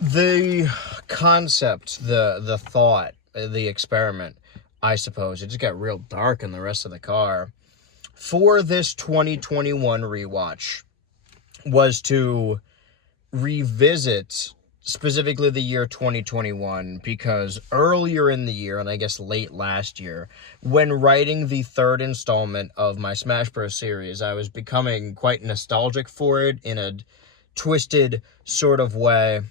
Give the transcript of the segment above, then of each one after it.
The concept, the thought, the experiment, I suppose, it just got real dark in the rest of the car. For this 2021 rewatch was to revisit specifically the year 2021, because earlier in the year, and I guess late last year, when writing the third installment of my Smash Bros. Series, I was becoming quite nostalgic for it in a twisted sort of way.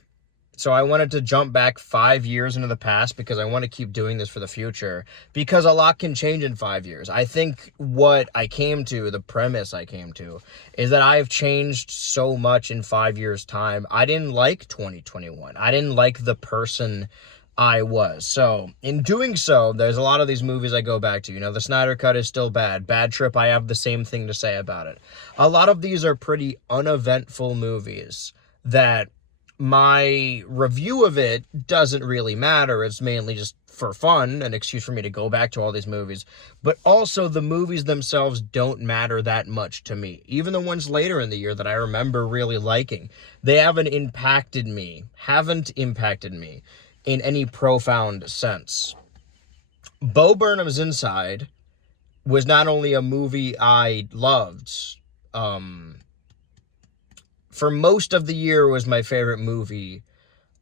So I wanted to jump back 5 years into the past because I want to keep doing this for the future, because a lot can change in 5 years. I think what I came to, the premise I came to, is that I have changed so much in 5 years' time. I didn't like 2021. I didn't like the person I was. So in doing so, there's a lot of these movies I go back to. The Snyder Cut is still bad. Bad Trip, I have the same thing to say about it. A lot of these are pretty uneventful movies that my review of it doesn't really matter. It's mainly just for fun, an excuse for me to go back to all these movies. But also, the movies themselves don't matter that much to me. Even the ones later in the year that I remember really liking, they haven't impacted me in any profound sense. Bo Burnham's Inside was not only a movie I loved, for most of the year was my favorite movie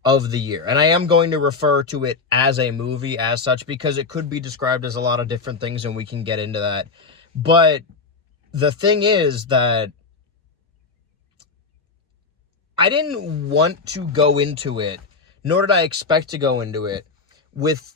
of the year. And I am going to refer to it as a movie as such, because it could be described as a lot of different things, and we can get into that. But the thing is that I didn't want to go into it, nor did I expect to go into it, with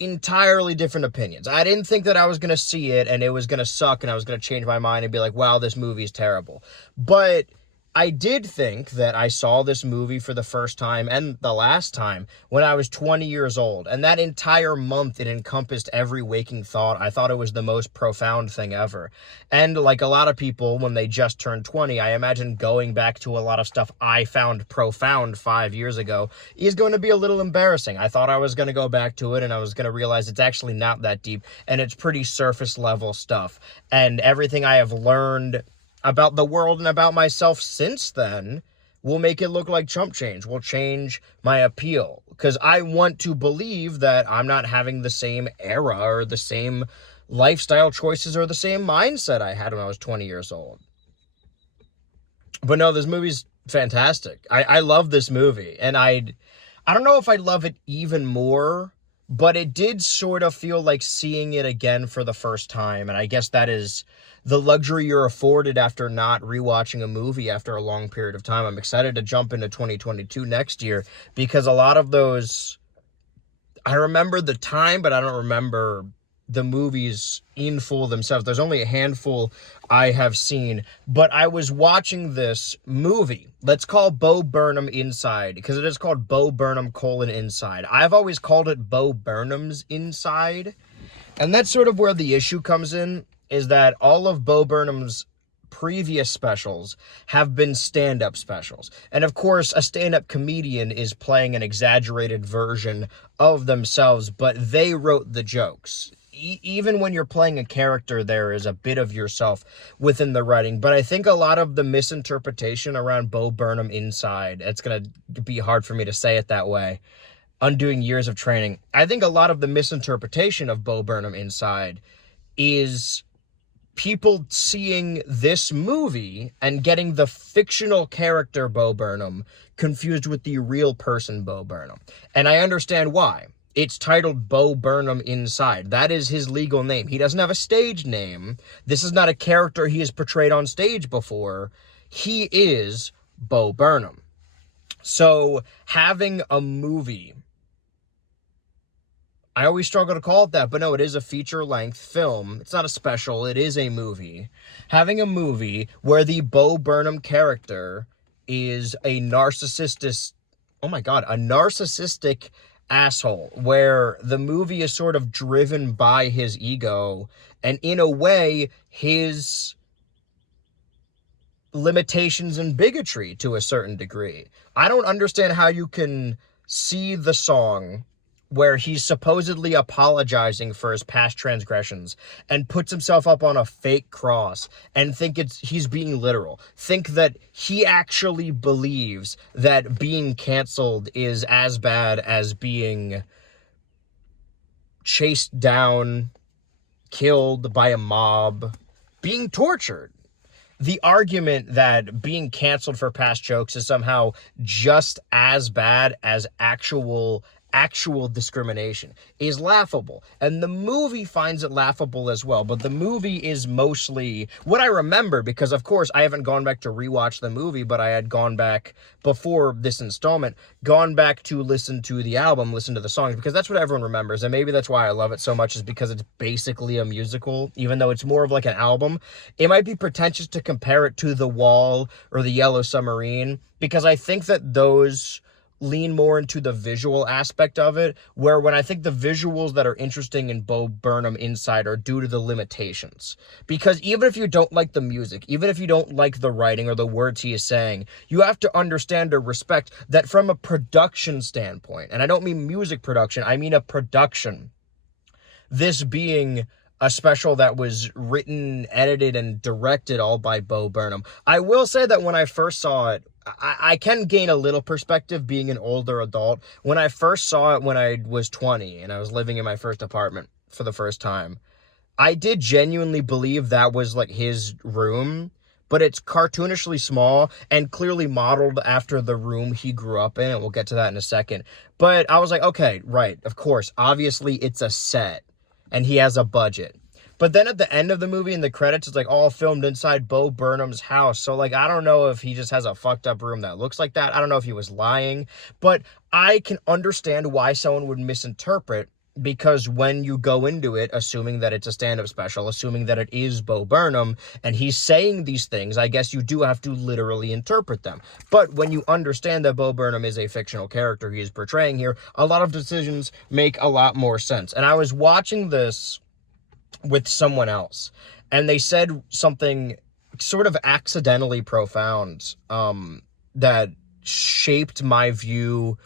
entirely different opinions. I didn't think that I was going to see it and it was going to suck and I was going to change my mind and be like, wow, this movie is terrible. But I did think that I saw this movie for the first time and the last time when I was 20 years old. And that entire month, it encompassed every waking thought. I thought it was the most profound thing ever. And like a lot of people, when they just turned 20, I imagine going back to a lot of stuff I found profound 5 years ago is going to be a little embarrassing. I thought I was going to go back to it and I was going to realize it's actually not that deep and it's pretty surface level stuff. And everything I have learned about the world and about myself since then will make it look like chump change, will change my appeal. Because I want to believe that I'm not having the same era or the same lifestyle choices or the same mindset I had when I was 20 years old. But no, this movie's fantastic. I love this movie. And I don't know if I love it even more, but it did sort of feel like seeing it again for the first time. And I guess that is the luxury you're afforded after not rewatching a movie after a long period of time. I'm excited to jump into 2022 next year, because a lot of those, I remember the time, but I don't remember the movies in full themselves. There's only a handful I have seen, but I was watching this movie. Let's call Bo Burnham Inside, because it is called Bo Burnham: Inside. I've always called it Bo Burnham's Inside, and that's sort of where the issue comes in, is that all of Bo Burnham's previous specials have been stand-up specials. And of course, a stand-up comedian is playing an exaggerated version of themselves, but they wrote the jokes. Even when you're playing a character, there is a bit of yourself within the writing. But I think a lot of the misinterpretation around Bo Burnham Inside, it's going to be hard for me to say it that way, undoing years of training. I think a lot of the misinterpretation of Bo Burnham Inside is people seeing this movie and getting the fictional character Bo Burnham confused with the real person Bo Burnham. And I understand why. It's titled Bo Burnham Inside. That is his legal name. He doesn't have a stage name. This is not a character he has portrayed on stage before. He is Bo Burnham. So having a movie, I always struggle to call it that, but no, it is a feature-length film. It's not a special. It is a movie. Having a movie where the Bo Burnham character is a narcissistic asshole, where the movie is sort of driven by his ego, and in a way, his limitations and bigotry to a certain degree. I don't understand how you can see the song where he's supposedly apologizing for his past transgressions and puts himself up on a fake cross and he's being literal. Think that he actually believes that being canceled is as bad as being chased down, killed by a mob, being tortured. The argument that being canceled for past jokes is somehow just as bad as actual discrimination is laughable. And the movie finds it laughable as well. But the movie is mostly what I remember, because of course I haven't gone back to rewatch the movie, but I had gone back before this installment, gone back to listen to the album, listen to the songs, because that's what everyone remembers. And maybe that's why I love it so much, is because it's basically a musical, even though it's more of like an album. It might be pretentious to compare it to The Wall or The Yellow Submarine, because I think that those lean more into the visual aspect of it, where when I think the visuals that are interesting in Bo Burnham Inside are due to the limitations. Because even if you don't like the music, even if you don't like the writing or the words he is saying, you have to understand or respect that from a production standpoint, and I don't mean music production, I mean a production, this being a special that was written, edited, and directed all by Bo Burnham. I will say that when I first saw it, I can gain a little perspective being an older adult. When I first saw it when I was 20 and I was living in my first apartment for the first time, I did genuinely believe that was like his room, but it's cartoonishly small and clearly modeled after the room he grew up in, and we'll get to that in a second. But I was like, okay, right, of course, obviously it's a set and he has a budget. But then at the end of the movie, in the credits, it's like all filmed inside Bo Burnham's house. So like, I don't know if he just has a fucked up room that looks like that. I don't know if he was lying, but I can understand why someone would misinterpret, because when you go into it, assuming that it's a stand-up special, assuming that it is Bo Burnham, and he's saying these things, I guess you do have to literally interpret them. But when you understand that Bo Burnham is a fictional character he is portraying here, a lot of decisions make a lot more sense. And I was watching this with someone else, and they said something sort of accidentally profound that shaped my view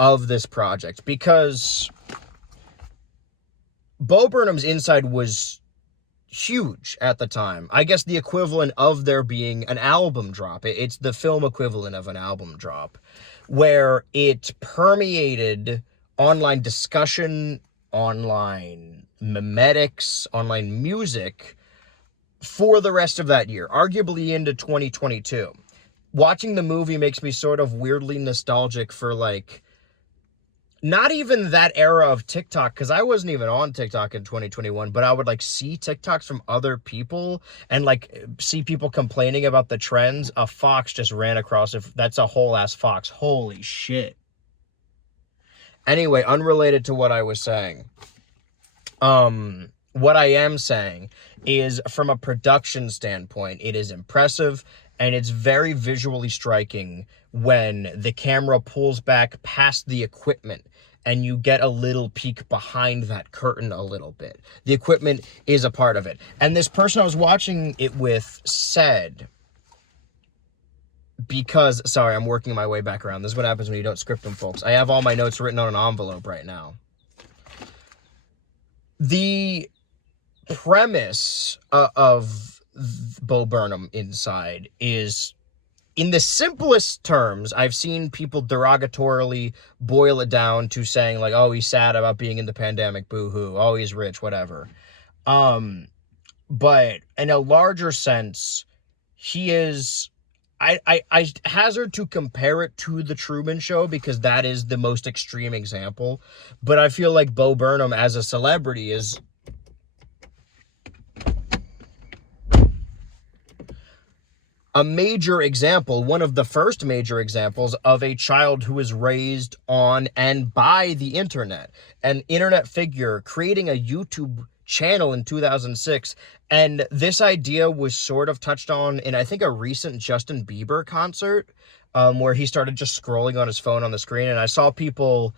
of this project, because Bo Burnham's Inside was huge at the time. I guess the equivalent of there being an album drop. It's the film equivalent of an album drop, where it permeated online discussion, online memetics, online music for the rest of that year, arguably into 2022. Watching the movie makes me sort of weirdly nostalgic for like, not even that era of TikTok, because I wasn't even on TikTok in 2021, but I would like see TikToks from other people and like see people complaining about the trends. A fox just ran across it. That's a whole ass fox. Holy shit. Anyway, unrelated to what I was saying. What I am saying is, from a production standpoint, it is impressive and it's very visually striking when the camera pulls back past the equipment and you get a little peek behind that curtain a little bit. The equipment is a part of it. And this person I was watching it with said, because, sorry, I'm working my way back around. This is what happens when you don't script them, folks. I have all my notes written on an envelope right now. The premise of Bo Burnham Inside is, in the simplest terms, I've seen people derogatorily boil it down to saying like, oh, he's sad about being in the pandemic, boo-hoo, oh, he's rich, whatever. But in a larger sense, he is, I hazard to compare it to The Truman Show, because that is the most extreme example. But I feel like Bo Burnham as a celebrity is a major example, one of the first major examples of a child who is raised on and by the internet. An internet figure creating a YouTube channel in 2006. And this idea was sort of touched on in, I think, a recent Justin Bieber concert, where he started just scrolling on his phone on the screen. And I saw people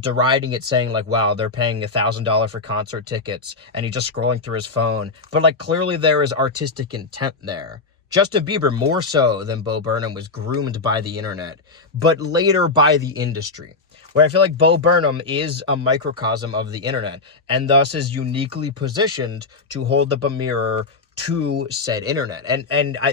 deriding it, saying like, wow, they're paying $1,000 for concert tickets and he's just scrolling through his phone. But like, clearly there is artistic intent there. Justin Bieber, more so than Bo Burnham, was groomed by the internet, but later by the industry. Where I feel like Bo Burnham is a microcosm of the internet, and thus is uniquely positioned to hold up a mirror to said internet.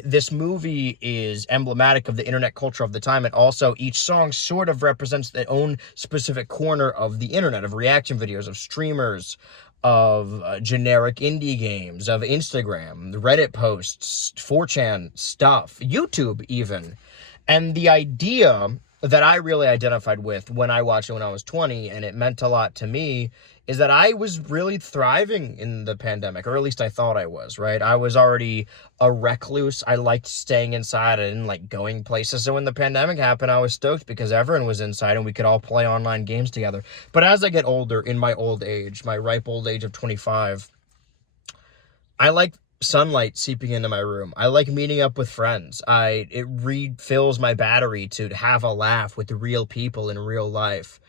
This movie is emblematic of the internet culture of the time, and also each song sort of represents their own specific corner of the internet, of reaction videos, of streamers, of generic indie games, of Instagram, Reddit posts, 4chan stuff, YouTube even. And the idea that I really identified with when I watched it when I was 20, and it meant a lot to me, is that I was really thriving in the pandemic, or at least I thought I was, right? I was already a recluse. I liked staying inside. I didn't like going places. So when the pandemic happened, I was stoked because everyone was inside and we could all play online games together. But as I get older, in my old age, my ripe old age of 25, I like sunlight seeping into my room. I like meeting up with friends. It refills my battery to have a laugh with real people in real life.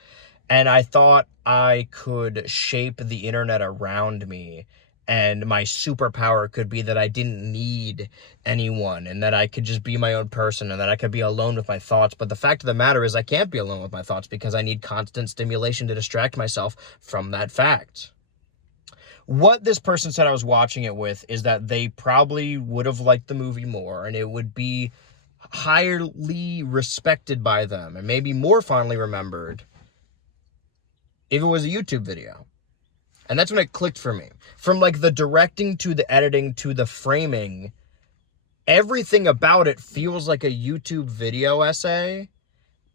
And I thought I could shape the internet around me, and my superpower could be that I didn't need anyone, and that I could just be my own person, and that I could be alone with my thoughts. But the fact of the matter is I can't be alone with my thoughts because I need constant stimulation to distract myself from that fact. What this person said I was watching it with is that they probably would have liked the movie more, and it would be highly respected by them, and maybe more fondly remembered if it was a YouTube video. And that's when it clicked for me. From like the directing to the editing to the framing, everything about it feels like a YouTube video essay.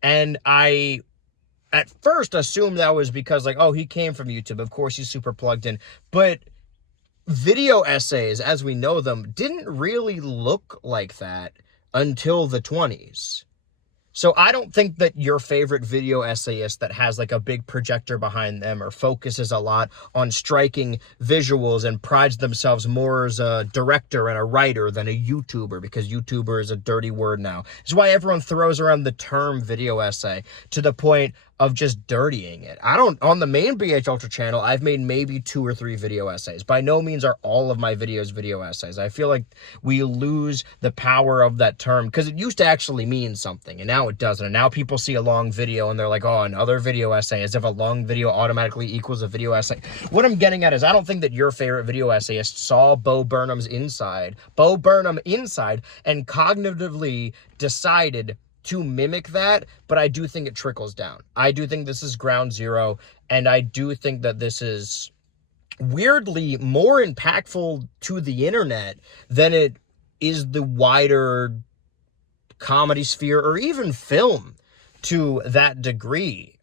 And I at first assumed that was because like, oh, he came from YouTube. Of course, he's super plugged in. But video essays, as we know them, didn't really look like that until the 20s. So I don't think that your favorite video essayist that has like a big projector behind them or focuses a lot on striking visuals and prides themselves more as a director and a writer than a YouTuber, because YouTuber is a dirty word now. It's why everyone throws around the term video essay to the point of just dirtying it. On the main BH Ultra channel, I've made maybe 2 or 3 video essays. By no means are all of my videos video essays. I feel like we lose the power of that term because it used to actually mean something, and now it doesn't. And now people see a long video and they're like, oh, another video essay, as if a long video automatically equals a video essay. What I'm getting at is I don't think that your favorite video essayist saw Bo Burnham inside, and cognitively decided to mimic that, but I do think it trickles down. I do think this is ground zero, and I do think that this is weirdly more impactful to the internet than it is the wider comedy sphere or even film to that degree.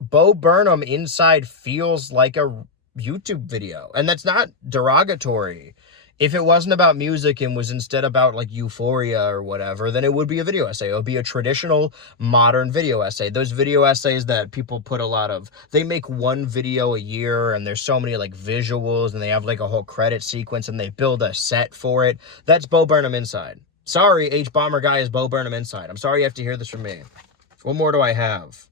Bo Burnham inside feels like a YouTube video, and that's not derogatory. If it wasn't about music and was instead about like euphoria or whatever, then it would be a video essay. It would be a traditional modern video essay. Those video essays that people put a lot of, they make one video a year and there's so many like visuals and they have like a whole credit sequence and they build a set for it. That's Bo Burnham inside. Sorry, H-Bomber guy is Bo Burnham inside. I'm sorry you have to hear this from me. What more do I have?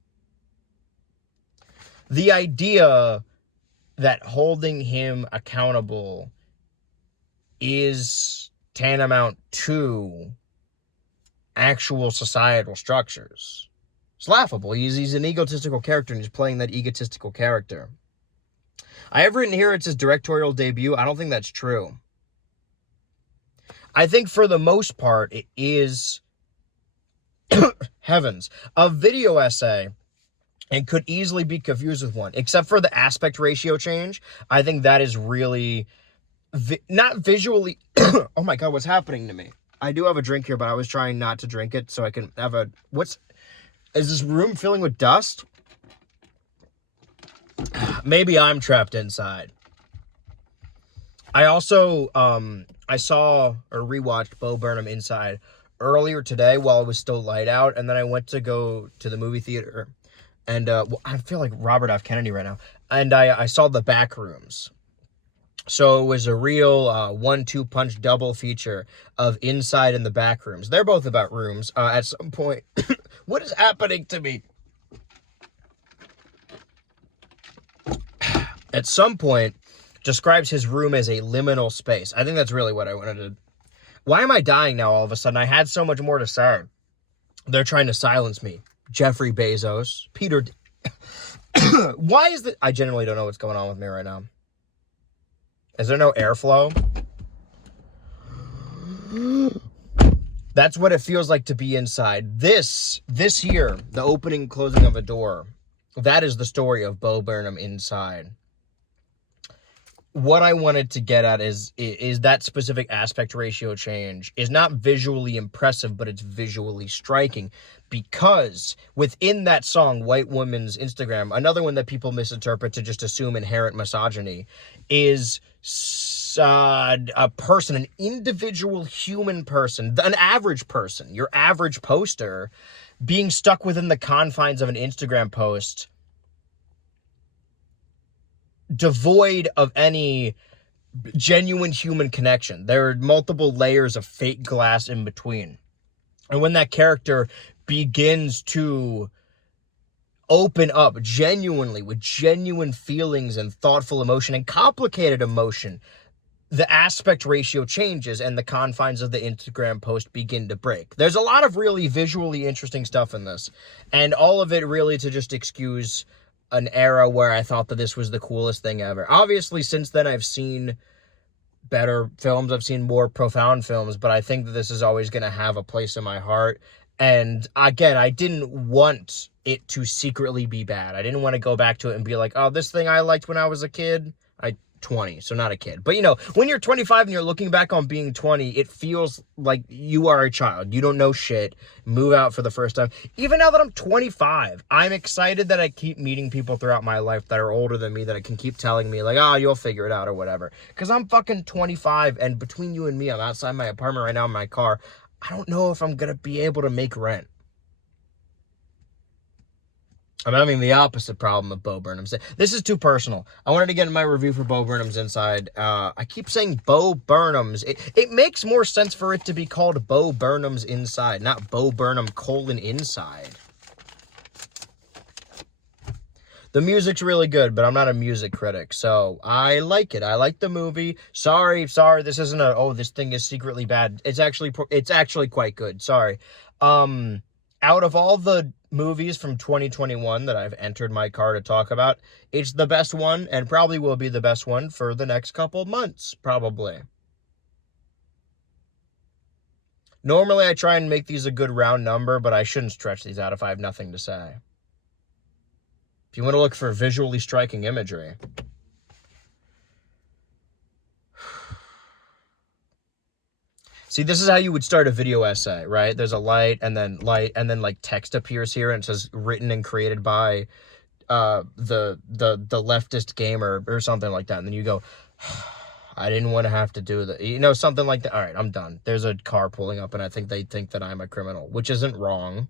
The idea that holding him accountable is tantamount to actual societal structures. It's laughable. He's an egotistical character and he's playing that egotistical character. I have written here it's his directorial debut. I don't think that's true. I think for the most part it is heavens, a video essay, and could easily be confused with one, except for the aspect ratio change. I think that is really not visually. Oh my God, what's happening to me? I do have a drink here, but I was trying not to drink it so I can have a, is this room filling with dust? Maybe I'm trapped inside. I also, I saw or rewatched Bo Burnham Inside earlier today while it was still light out, and then I went to go to the movie theater, and I feel like Robert F. Kennedy right now, and I saw The Back Rooms. So it was a real 1-2 punch double feature of Inside and The Back Rooms. They're both about rooms. At some point, what is happening to me? At some point, describes his room as a liminal space. I think that's really what I wanted to. Why am I dying now all of a sudden? I had so much more to say. They're trying to silence me. Jeffrey Bezos, Why is that? I genuinely don't know what's going on with me right now. Is there no airflow? That's what it feels like to be inside. This here, the opening, closing of a door, that is the story of Bo Burnham inside. What I wanted to get at is that specific aspect ratio change is not visually impressive, but it's visually striking, because within that song, White Woman's Instagram, another one that people misinterpret to just assume inherent misogyny, is a person, an individual human person, an average person, your average poster, being stuck within the confines of an Instagram post, devoid of any genuine human connection. There are multiple layers of fake glass in between. And when that character begins to open up genuinely with genuine feelings and thoughtful emotion and complicated emotion, the aspect ratio changes and the confines of the Instagram post begin to break. There's a lot of really visually interesting stuff in this, and all of it really to just excuse an era where I thought that this was the coolest thing ever. Obviously, since then, I've seen better films. I've seen more profound films, but I think that this is always going to have a place in my heart. And again, I didn't want it to secretly be bad. I didn't want to go back to it and be like, oh, this thing I liked when I was a kid. 20, so not a kid. But, you know, when you're 25 and you're looking back on being 20, it feels like you are a child. You don't know shit. Move out for the first time. Even now that I'm 25, I'm excited that I keep meeting people throughout my life that are older than me, that I can keep telling me, like, oh, you'll figure it out or whatever. Because I'm fucking 25, and between you and me, I'm outside my apartment right now in my car. I don't know if I'm going to be able to make rent. I'm having the opposite problem of Bo Burnham's. This is too personal. I wanted to get in my review for Bo Burnham's Inside. I keep saying Bo Burnham's. It makes more sense for it to be called Bo Burnham's Inside, not Bo Burnham : Inside. The music's really good, but I'm not a music critic, so I like it. I like the movie. Sorry, this isn't a, oh, this thing is secretly bad. It's actually quite good. Sorry. Out of all the movies from 2021 that I've entered my car to talk about, it's the best one, and probably will be the best one for the next couple months, probably. Normally, I try and make these a good round number, but I shouldn't stretch these out if I have nothing to say. If you want to look for visually striking imagery. See, this is how you would start a video essay, right? There's a light, and then like text appears here, and it says written and created by the leftist gamer or something like that. And then you go, I didn't want to have to do that. You know, something like that. All right, I'm done. There's a car pulling up, and I think they think that I'm a criminal, which isn't wrong.